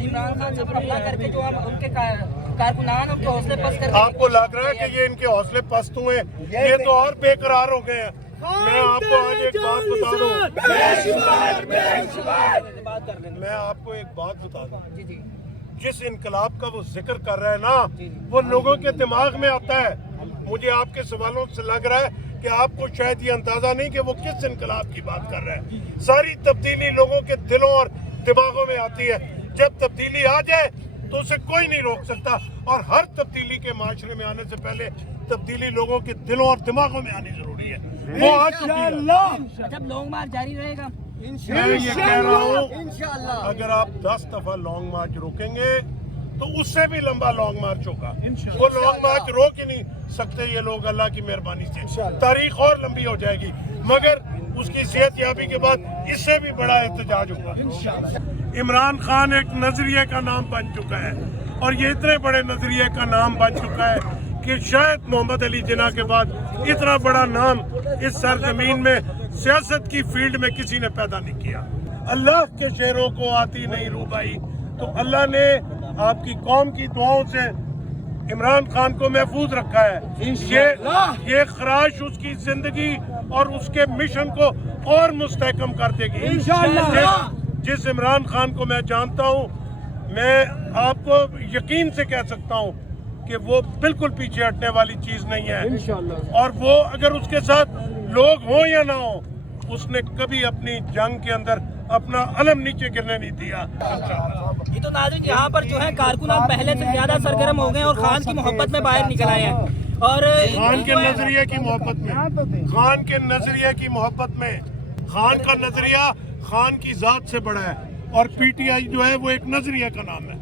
इमरान खान से मुकाबला करके जो हम उनके कारकुनान उनके हौसले पस्त कर आपको लग रहा है कि ये इनके हौसले पस्त हुए? ये तो और बेकरार हो गए हैं। मैं आपको आज एक बात बता दूं, मैं आपको एक बात बता दूं, जिस इनकलाब का वो जिक्र कर रहा है ना, वो लोगों के दिमाग में आता है। मुझे आपके सवालों से लग रहा है कि आपको शायद ये अंदाजा नहीं कि वो किस इनकलाब की बात कर रहा है। सारी तब्दीली लोगों के दिलों और दिमागों में आती है। जब तब्दीली आ जाए तो उसे कोई नहीं रोक सकता, और हर तब्दीली के माशरे में आने से पहले तब्दीली लोगों के दिलों और दिमागों में आनी जरूरी है। वो आ चुकी है। जब लॉन्ग मार्च जारी रहेगा मैं ये कह रहा हूँ, अगर आप 10 दफा लॉन्ग मार्च रोकेंगे तो उससे भी लंबा लॉन्ग मार्च होगा। वो लॉन्ग मार्च रोक ही नहीं सकते ये लोग, अल्लाह की मेहरबानी से। तारीख और लंबी हो जाएगी, मगर उसकी सेहतयाबी के बाद इससे भी बड़ा एहतजाज होगा। इमरान खान एक नजरिए का नाम बन चुका है, और ये इतने बड़े नजरिए का नाम बन चुका है कि शायद मोहम्मद अली जिन्ना के बाद इतना बड़ा नाम इस सरजमीन में सियासत की फील्ड में किसी ने पैदा नहीं किया। अल्लाह के शेरों को आती नहीं रूबाई, तो अल्लाह ने आपकी कौम की दुआओं से इमरान खान को महफूज रखा है। ये खराश उसकी जिंदगी और उसके मिशन को और मुस्तहकम कर देगी। जिस इमरान खान को मैं जानता हूँ, मैं आपको यकीन से कह सकता हूँ कि वो बिल्कुल पीछे हटने वाली चीज नहीं है। और वो अगर उसके साथ लोग हों या ना हो, उसने कभी अपनी जंग के अंदर अपना अलम नीचे गिरने नहीं दिया। ये तो नाज़रीन, यहाँ पर जो है कारकुनान पहले से ज्यादा सरगर्म हो गए और खान की मोहब्बत में बाहर निकल आए हैं। और खान के नजरिए की मोहब्बत में, खान के नजरिए की मोहब्बत में, खान का नजरिया खान की जात से बड़ा है, और पीटीआई जो है वो एक नजरिए का नाम है।